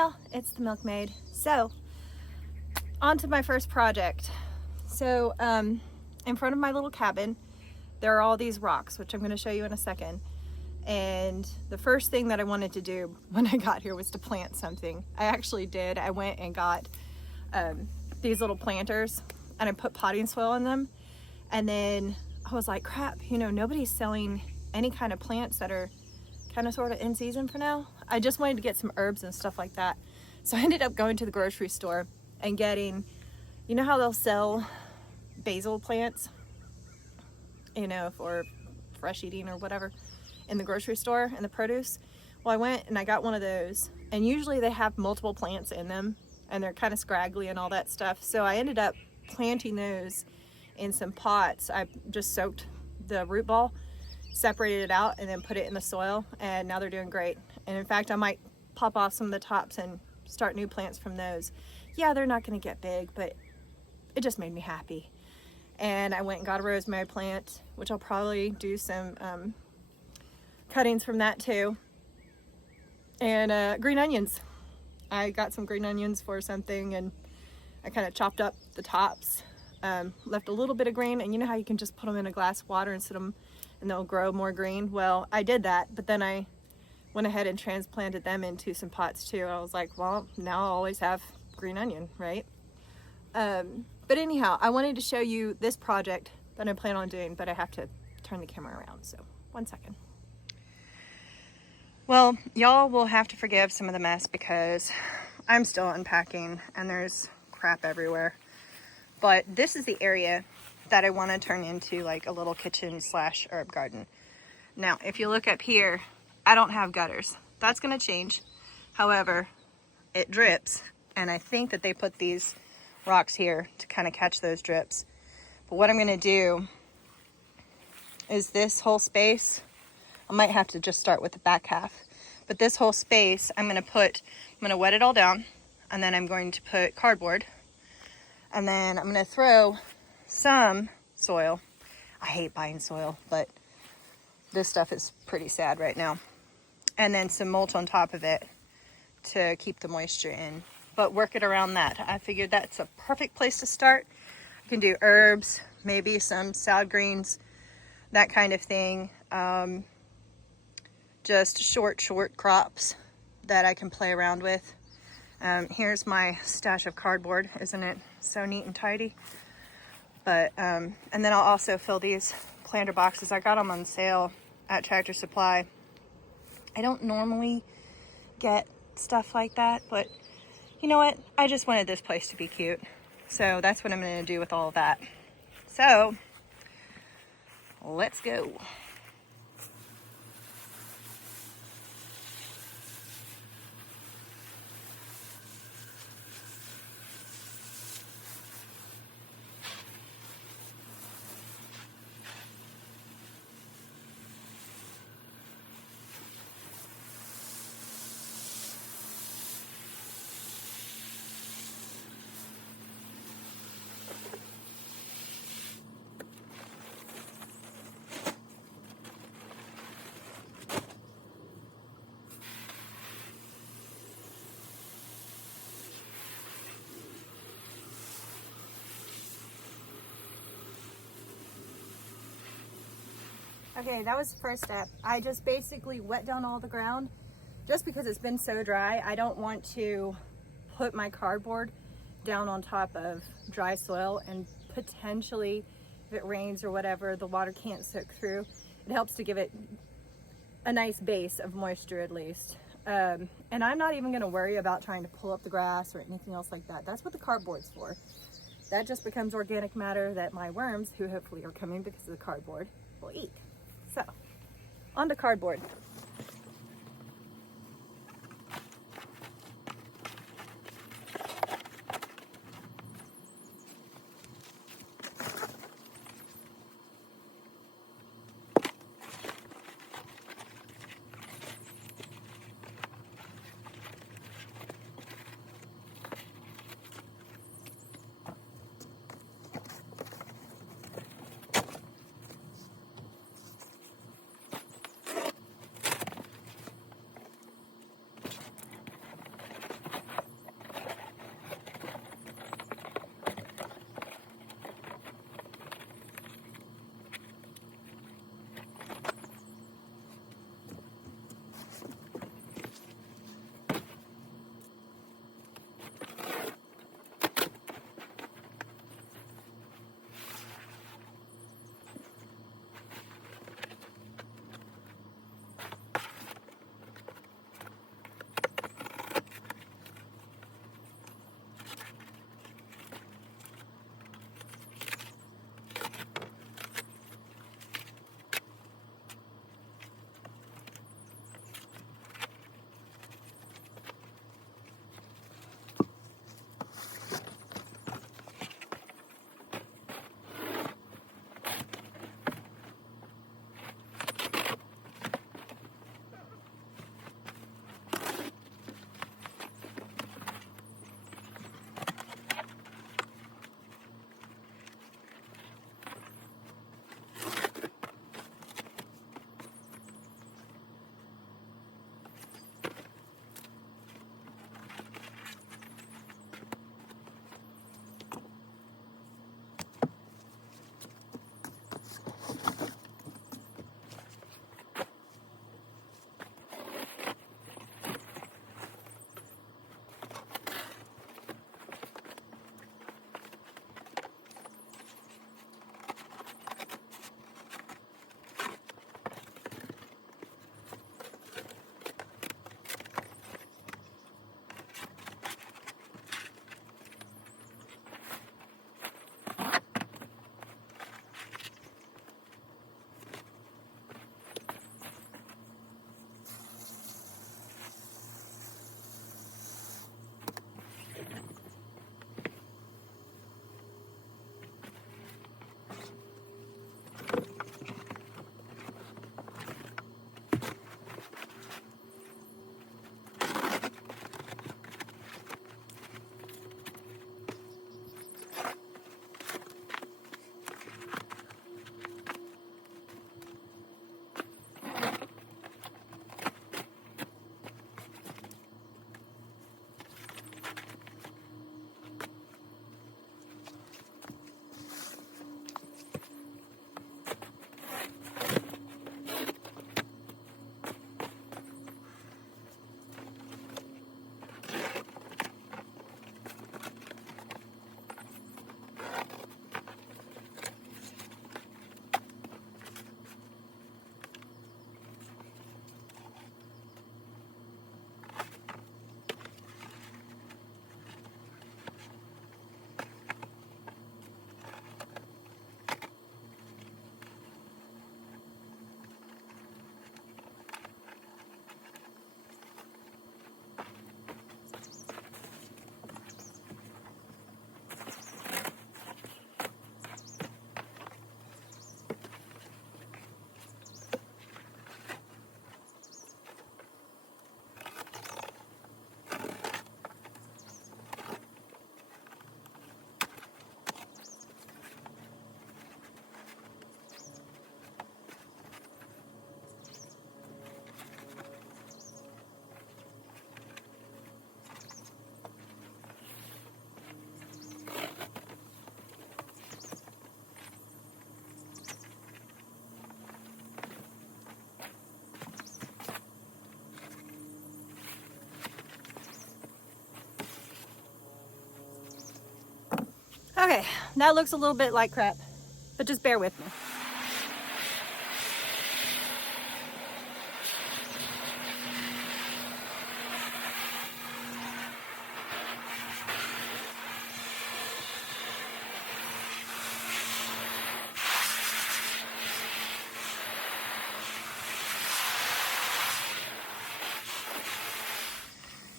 y'all, it's the milkmaid. So on to my first project. So in front of my little cabin there are all these rocks, which I'm going to show you in a second. And the first thing that I wanted to do when I got here was to plant something. I actually did. I went and got these little planters and I put potting soil in them. And then I was like, crap, you know, nobody's selling any kind of plants that are kind of sort of in season for now. I just wanted to get some herbs and stuff like that. So I ended up going to the grocery store and getting, you know how they'll sell basil plants, you know, for fresh eating or whatever in the grocery store in the produce. Well, I went and I got one of those, and usually they have multiple plants in them and they're kind of scraggly and all that stuff. So I ended up planting those in some pots. I just soaked the root ball, separated it out, and then put it in the soil, and now they're doing great. And in fact, I might pop off some of the tops and start new plants from those. Yeah, they're not going to get big, but it just made me happy. And I went and got a rosemary plant, which I'll probably do some cuttings from that too. And green onions. I got some green onions for something, and I kind of chopped up the tops, left a little bit of green, and you know how you can just put them in a glass of water and sit them and they'll grow more green? Well, I did that, but then I went ahead and transplanted them into some pots too. I was like, well, now I'll always have green onion, right? But anyhow, I wanted to show you this project that I plan on doing, but I have to turn the camera around, so 1 second. Well, y'all will have to forgive some of the mess because I'm still unpacking and there's crap everywhere. But this is the area that I want to turn into like a little kitchen slash herb garden. Now, if you look up here, I don't have gutters. That's going to change. However, it drips, and I think that they put these rocks here to kind of catch those drips. But what I'm going to do is this whole space, I might have to just start with the back half, but this whole space I'm going to wet it all down, and then I'm going to put cardboard, and then I'm going to throw some soil. I hate buying soil, but this stuff is pretty sad right now. And then some mulch on top of it to keep the moisture in, but work it around that. I figured that's a perfect place to start. I can do herbs, maybe some salad greens, that kind of thing. Just short crops that I can play around with. Here's my stash of cardboard. Isn't it so neat and tidy? But and then I'll also fill these planter boxes. I got them on sale at Tractor Supply. I don't normally get stuff like that, but you know what? I just wanted this place to be cute. So that's what I'm going to do with all of that. So let's go. Okay, that was the first step. I just basically wet down all the ground just because it's been so dry. I don't want to put my cardboard down on top of dry soil, and potentially if it rains or whatever, the water can't soak through. It helps to give it a nice base of moisture at least. And I'm not even going to worry about trying to pull up the grass or anything else like that. That's what the cardboard's for. That just becomes organic matter that my worms, who hopefully are coming because of the cardboard, will eat. So, on to cardboard. Okay, that looks a little bit like crap, but just bear with me.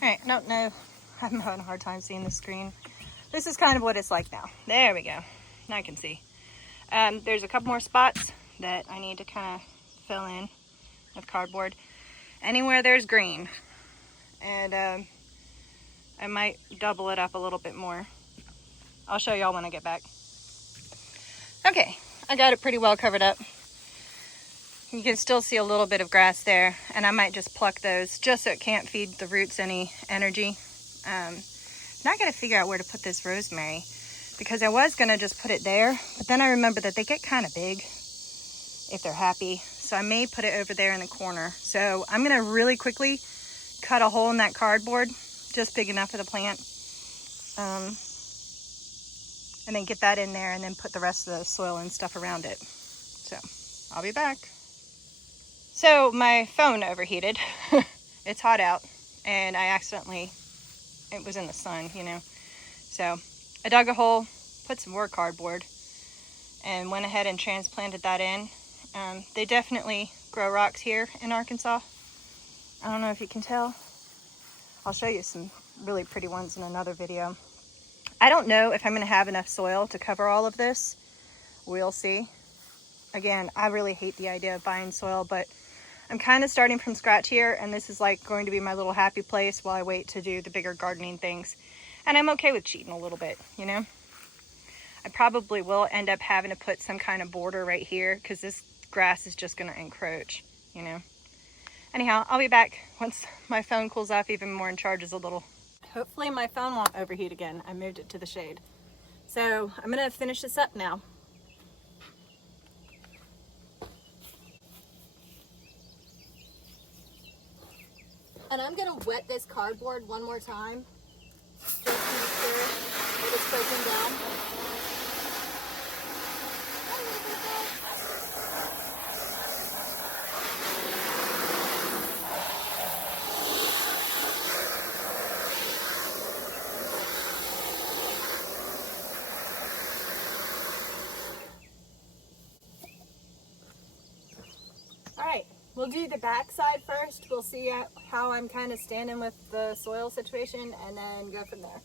All right, I don't know. I'm having a hard time seeing the screen. This is kind of what it's like now. There we go. Now I can see. There's a couple more spots that I need to kind of fill in with cardboard. Anywhere there's green. And I might double it up a little bit more. I'll show y'all when I get back. Okay, I got it pretty well covered up. You can still see a little bit of grass there, and I might just pluck those just so it can't feed the roots any energy. Now I gotta figure out where to put this rosemary, because I was gonna just put it there, but then I remember that they get kind of big if they're happy. So I may put it over there in the corner. So I'm gonna really quickly cut a hole in that cardboard, just big enough for the plant. And then get that in there and then put the rest of the soil and stuff around it. So I'll be back. So my phone overheated. It's hot out and I accidentally, it was in the sun, you know. So I dug a hole, put some more cardboard, and went ahead and transplanted that in. They definitely grow rocks here in Arkansas. I don't know if you can tell. I'll show you some really pretty ones in another video. I don't know if I'm going to have enough soil to cover all of this. We'll see. Again, I really hate the idea of buying soil, but I'm kind of starting from scratch here, and this is like going to be my little happy place while I wait to do the bigger gardening things. And I'm okay with cheating a little bit, you know? I probably will end up having to put some kind of border right here because this grass is just going to encroach, you know? Anyhow, I'll be back once my phone cools off even more and charges a little. Hopefully my phone won't overheat again. I moved it to the shade. So I'm going to finish this up now. And I'm going to wet this cardboard one more time, just to be sure that it's broken down. All right, we'll do the back side first. We'll see how I'm kind of standing with the soil situation and then go from there.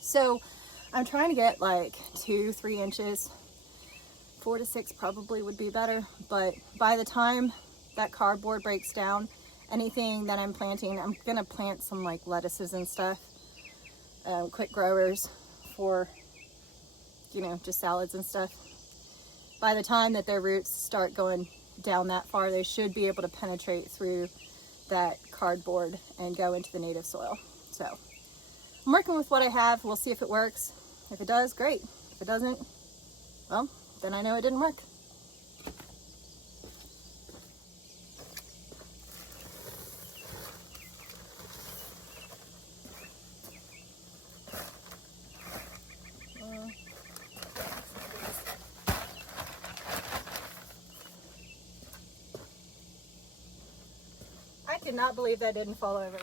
So I'm trying to get like 2-3 inches. 4 to 6 probably would be better, but by the time that cardboard breaks down, anything that I'm planting, I'm gonna plant some like lettuces and stuff, quick growers for, you know, just salads and stuff. By the time that their roots start going down that far, they should be able to penetrate through that cardboard and go into the native soil. So I'm working with what I have. We'll see if it works. If it does, great. If it doesn't, well, then I know it didn't work. I I cannot believe that didn't fall over.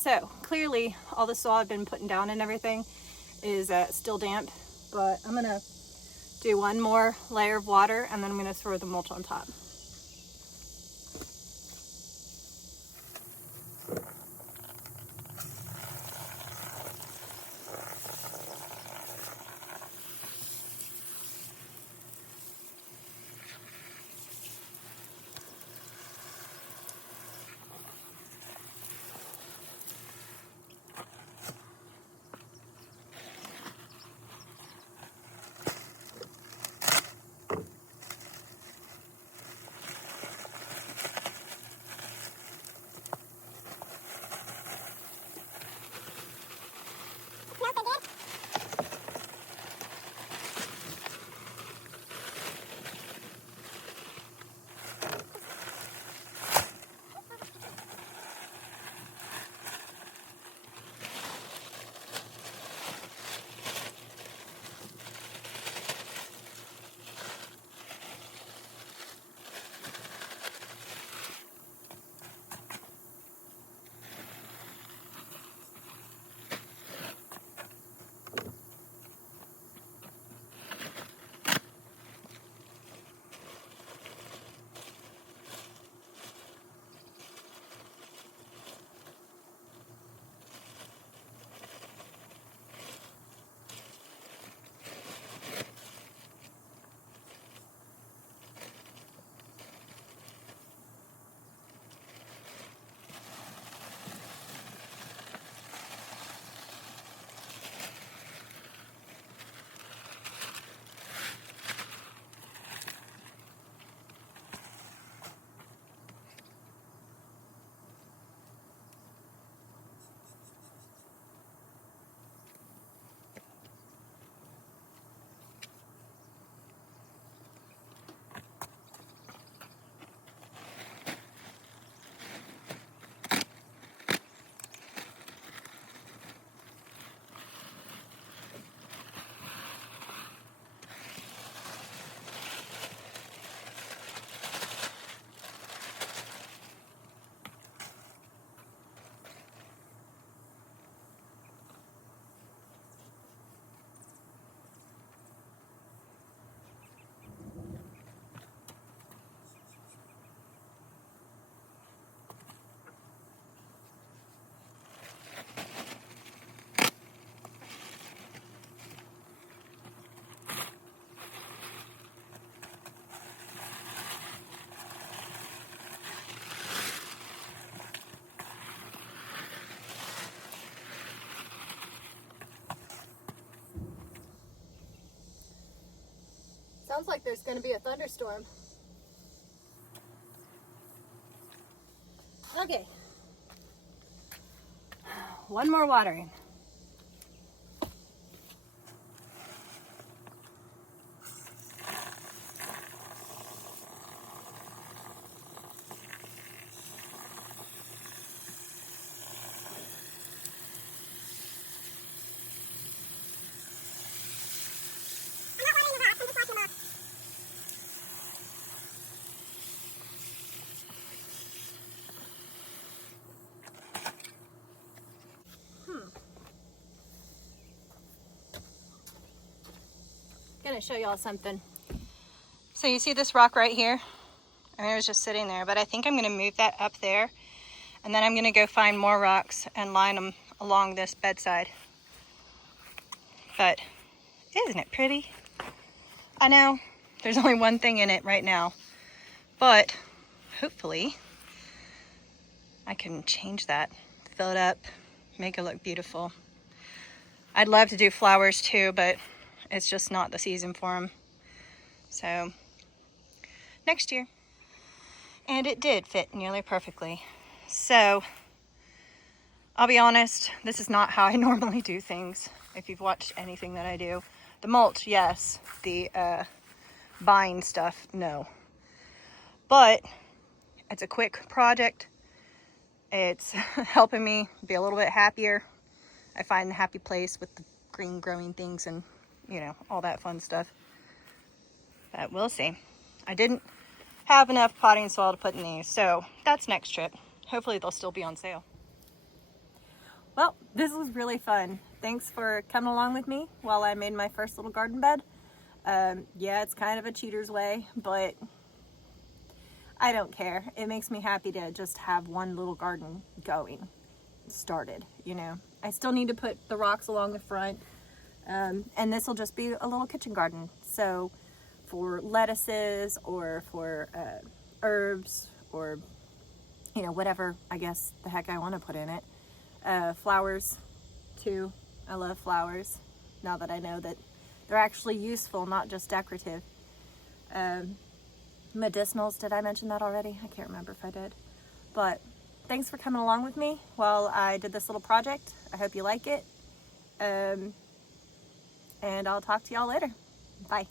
So clearly all the soil I've been putting down and everything is still damp, but I'm gonna do one more layer of water and then I'm gonna throw the mulch on top. Sounds like there's going to be a thunderstorm. Okay. One more watering. Gonna show y'all something. So you see this rock right here? I mean, it was just sitting there, but I think I'm gonna move that up there, and then I'm gonna go find more rocks and line them along this bedside. But isn't it pretty? I know there's only one thing in it right now, but hopefully I can change that, fill it up, make it look beautiful. I'd love to do flowers too, but it's just not the season for them. So next year. And it did fit nearly perfectly. So I'll be honest, this is not how I normally do things. If you've watched anything that I do, the mulch, yes. The buying stuff, no. But it's a quick project. It's helping me be a little bit happier. I find the happy place with the green growing things and, you know, all that fun stuff. But we'll see. I didn't have enough potting soil to put in these, so that's next trip. Hopefully they'll still be on sale. Well, this was really fun. Thanks for coming along with me while I made my first little garden bed. Yeah, it's kind of a cheater's way, but I don't care. It makes me happy to just have one little garden going, started, you know. I still need to put the rocks along the front, and this will just be a little kitchen garden. So for lettuces or for herbs or, you know, whatever I guess the heck I want to put in it. Flowers too. I love flowers now that I know that they're actually useful, not just decorative. Medicinals, did I mention that already? I can't remember if I did. But thanks for coming along with me while I did this little project. I hope you like it. And I'll talk to y'all later. Bye.